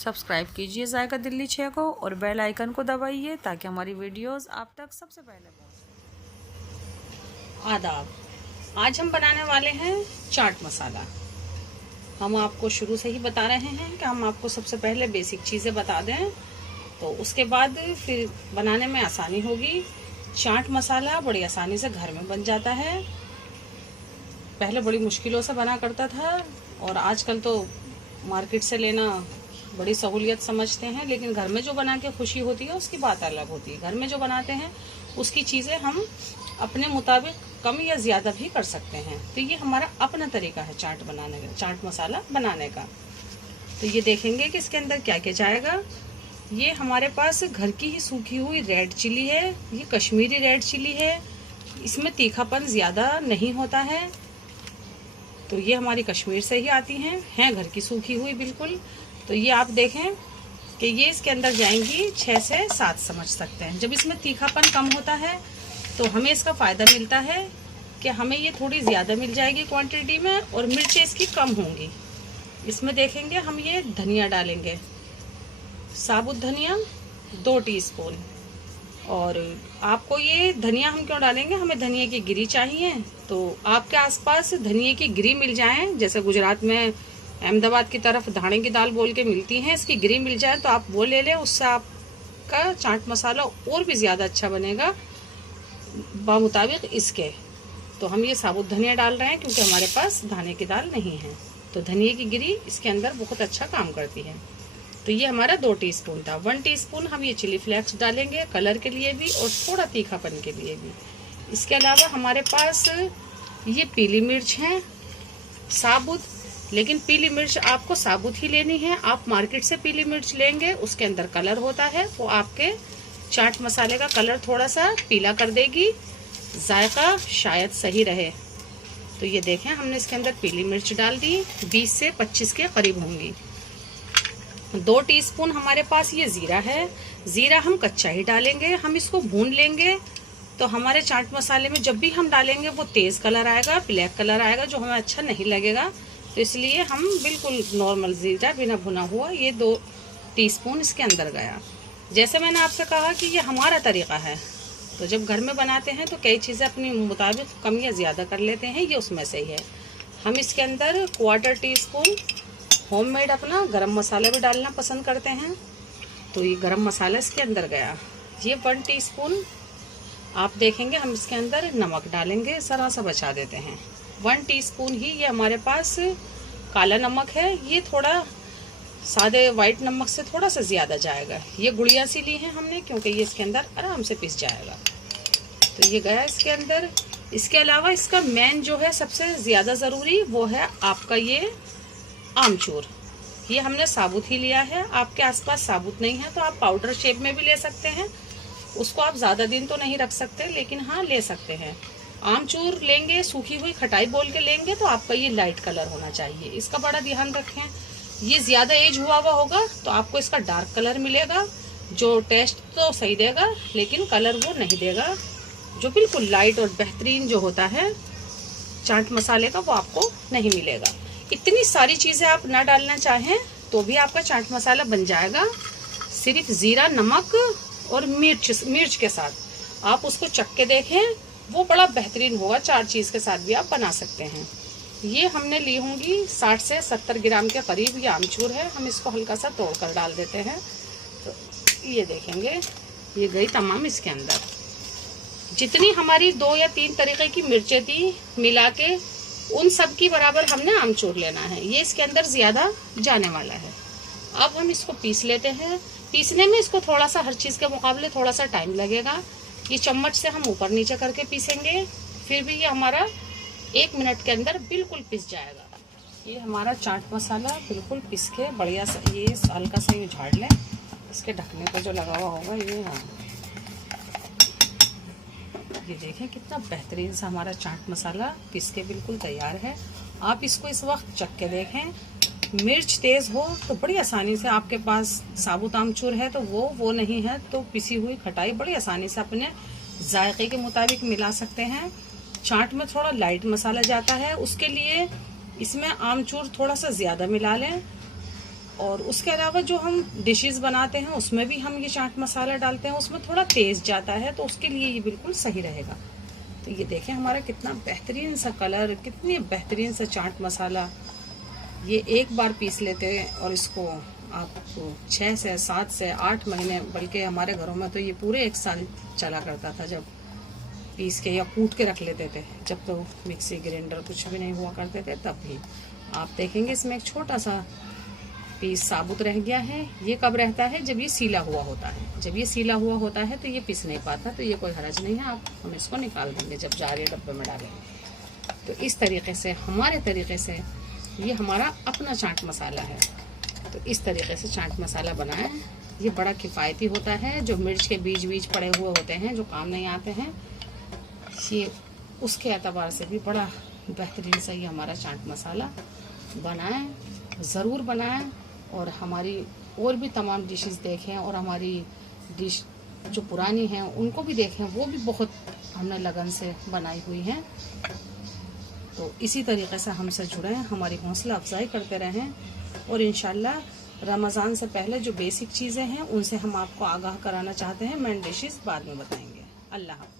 Subscribe कीजिए जायका दिल्ली 6 को और बेल आइकन को दबाइए ताकि हमारी वीडियोस आप तक सबसे पहले पहुंचे। आदाब। आज हम बनाने वाले हैं चाट मसाला। हम आपको शुरू से ही बता रहे हैं कि हम आपको सबसे पहले बेसिक चीज़ें बता दें तो उसके बाद फिर बनाने में आसानी होगी। चाट मसाला बड़ी आसानी से घर में बन जाता है। पहले बड़ी मुश्किलों से बना करता था और आजकल तो मार्केट से लेना बड़ी सहूलियत समझते हैं, लेकिन घर में जो बना के खुशी होती है उसकी बात अलग होती है। घर में जो बनाते हैं उसकी चीज़ें हम अपने मुताबिक कम या ज़्यादा भी कर सकते हैं। तो ये हमारा अपना तरीका है चाट बनाने का, चाट मसाला बनाने का। तो ये देखेंगे कि इसके अंदर क्या क्या जाएगा। ये हमारे पास घर की ही सूखी हुई रेड चिली है। ये कश्मीरी रेड चिली है। इसमें तीखापन ज़्यादा नहीं होता है, तो ये हमारी कश्मीर से ही आती हैं घर की सूखी हुई बिल्कुल। तो ये आप देखें कि ये इसके अंदर जाएंगी 6 से 7 समझ सकते हैं। जब इसमें तीखापन कम होता है तो हमें इसका फ़ायदा मिलता है कि हमें ये थोड़ी ज़्यादा मिल जाएगी क्वांटिटी में और मिर्चें इसकी कम होंगी। इसमें देखेंगे हम ये धनिया डालेंगे, साबुत धनिया 2 टीस्पून। और आपको ये धनिया हम क्यों डालेंगे, हमें धनिया की गिरी चाहिए। तो आपके आसपास धनिया की गिरी मिल जाए, जैसे गुजरात में अहमदाबाद की तरफ धाने की दाल बोल के मिलती हैं, इसकी गिरी मिल जाए तो आप वो ले लें। उससे आपका चाट मसाला और भी ज़्यादा अच्छा बनेगा बामुताबिक इसके। तो हम ये साबुत धनिया डाल रहे हैं क्योंकि हमारे पास धाने की दाल नहीं है। तो धनिया की गिरी इसके अंदर बहुत अच्छा काम करती है। तो ये हमारा 2 टीस्पून था। 1 टीस्पून हम ये चिली फ्लेक्स डालेंगे कलर के लिए भी और थोड़ा तीखापन के लिए भी। इसके अलावा हमारे पास ये पीली मिर्च है साबुत, लेकिन पीली मिर्च आपको साबुत ही लेनी है। आप मार्केट से पीली मिर्च लेंगे, उसके अंदर कलर होता है, वो आपके चाट मसाले का कलर थोड़ा सा पीला कर देगी, जायका शायद सही रहे। तो ये देखें हमने इसके अंदर पीली मिर्च डाल दी, 20 से 25 के करीब होंगी। 2 टीस्पून हमारे पास ये जीरा है। जीरा हम कच्चा ही डालेंगे, हम इसको भून लेंगे। तो हमारे चाट मसाले में जब भी हम डालेंगे वो तेज़ कलर आएगा, ब्लैक कलर आएगा, जो हमें अच्छा नहीं लगेगा। तो इसलिए हम बिल्कुल नॉर्मल जीरा बिना भुना हुआ ये 2 टीस्पून इसके अंदर गया। जैसे मैंने आपसे कहा कि ये हमारा तरीका है, तो जब घर में बनाते हैं तो कई चीज़ें अपने मुताबिक कम या ज़्यादा कर लेते हैं, ये उसमें से ही है। हम इसके अंदर 1/4 टीस्पून होममेड अपना गरम मसाला भी डालना पसंद करते हैं, तो ये गरम मसाला इसके अंदर गया। ये 1 टीस्पून आप देखेंगे हम इसके अंदर नमक डालेंगे, ज़रा सा बचा देते हैं। 1 टीस्पून ही ये हमारे पास काला नमक है। ये थोड़ा सादे वाइट नमक से थोड़ा सा ज़्यादा जाएगा। ये गुड़िया सी ली है हमने क्योंकि ये इसके अंदर आराम से पिस जाएगा। तो ये गया इसके अंदर। इसके अलावा इसका मेन जो है सबसे ज़्यादा ज़रूरी वो है आपका ये आमचूर। ये हमने साबुत ही लिया है। आपके आसपास साबुत नहीं है तो आप पाउडर शेप में भी ले सकते हैं। उसको आप ज़्यादा दिन तो नहीं रख सकते, लेकिन हाँ ले सकते हैं। आमचूर लेंगे, सूखी हुई खटाई बोल के लेंगे, तो आपका ये लाइट कलर होना चाहिए। इसका बड़ा ध्यान रखें। ये ज़्यादा एज हुआ हुआ होगा तो आपको इसका डार्क कलर मिलेगा, जो टेस्ट तो सही देगा लेकिन कलर वो नहीं देगा। जो बिल्कुल लाइट और बेहतरीन जो होता है चाट मसाले का वो आपको नहीं मिलेगा। इतनी सारी चीज़ें आप ना डालना चाहें तो भी आपका चाट मसाला बन जाएगा। सिर्फ ज़ीरा, नमक और मिर्च के साथ आप उसको चख के देखें, वो बड़ा बेहतरीन होगा। 4 चीज़ के साथ भी आप बना सकते हैं। ये हमने ली होंगी 60 से 70 ग्राम के करीब ये आमचूर है। हम इसको हल्का सा तोड़ कर डाल देते हैं। तो ये देखेंगे ये गई तमाम इसके अंदर। जितनी हमारी 2 या 3 तरीके की मिर्चें थी मिला के, उन सब की बराबर हमने आमचूर लेना है। ये इसके अंदर ज़्यादा जाने वाला है। अब हम इसको पीस लेते हैं। पीसने में इसको थोड़ा सा हर चीज़ के मुकाबले थोड़ा सा टाइम लगेगा। ये चम्मच से हम ऊपर नीचे करके पीसेंगे, फिर भी ये हमारा 1 मिनट के अंदर बिल्कुल पिस जाएगा। ये हमारा चाट मसाला बिल्कुल पिस के बढ़िया सा ये हल्का सा ये झाड़ लें। इसके ढकने पर जो लगा हुआ होगा ये, हाँ ये देखें कितना बेहतरीन सा हमारा चाट मसाला पिस के बिल्कुल तैयार है। आप इसको इस वक्त चख के देखें। मिर्च तेज़ हो तो बड़ी आसानी से, आपके पास साबुत आमचूर है तो वो नहीं है तो पिसी हुई खटाई बड़ी आसानी से अपने जायके के मुताबिक मिला सकते हैं। चाट में थोड़ा लाइट मसाला जाता है, उसके लिए इसमें आमचूर थोड़ा सा ज़्यादा मिला लें और उसके अलावा जो हम डिशेस बनाते हैं उसमें भी हम ये चाट मसाला डालते हैं, उसमें थोड़ा तेज जाता है, तो उसके लिए ये बिल्कुल सही रहेगा। तो ये देखें हमारा कितना बेहतरीन सा कलर, कितनी बेहतरीन सा चाट मसाला। ये एक बार पीस लेते हैं और इसको आपको 6 से 7 से 8 महीने, बल्कि हमारे घरों में तो ये पूरे 1 साल चला करता था, जब पीस के या कूट के रख लेते थे, जब तो मिक्सी ग्राइंडर कुछ भी नहीं हुआ करते थे तब भी। आप देखेंगे इसमें एक छोटा सा पीस साबुत रह गया है। ये कब रहता है? जब ये सीला हुआ होता है। जब ये सीला हुआ होता है तो ये पिस नहीं पाता, तो ये कोई हर्ज नहीं है, हम इसको निकाल देंगे जब जारे डब्बे में डालेंगे। तो इस तरीके से, हमारे तरीके से, ये हमारा अपना चाट मसाला है। तो इस तरीके से चाट मसाला बनाएं। ये बड़ा किफ़ायती होता है। जो मिर्च के बीज पड़े हुए होते हैं जो काम नहीं आते हैं, ये उसके एतबार से भी बड़ा बेहतरीन सा ये हमारा चाट मसाला। बनाएं, ज़रूर बनाएं, और हमारी और भी तमाम डिशेस देखें, और हमारी डिश जो पुरानी हैं उनको भी देखें, वो भी बहुत हमने लगन से बनाई हुई हैं। तो इसी तरीके से हमसे जुड़ें, हमारी हौसला अफजाई करते रहें, और इंशाल्लाह रमज़ान से पहले जो बेसिक चीज़ें हैं उनसे हम आपको आगाह कराना चाहते हैं। मेन डिशेस बाद में बताएंगे। अल्लाह हाफ़िज़।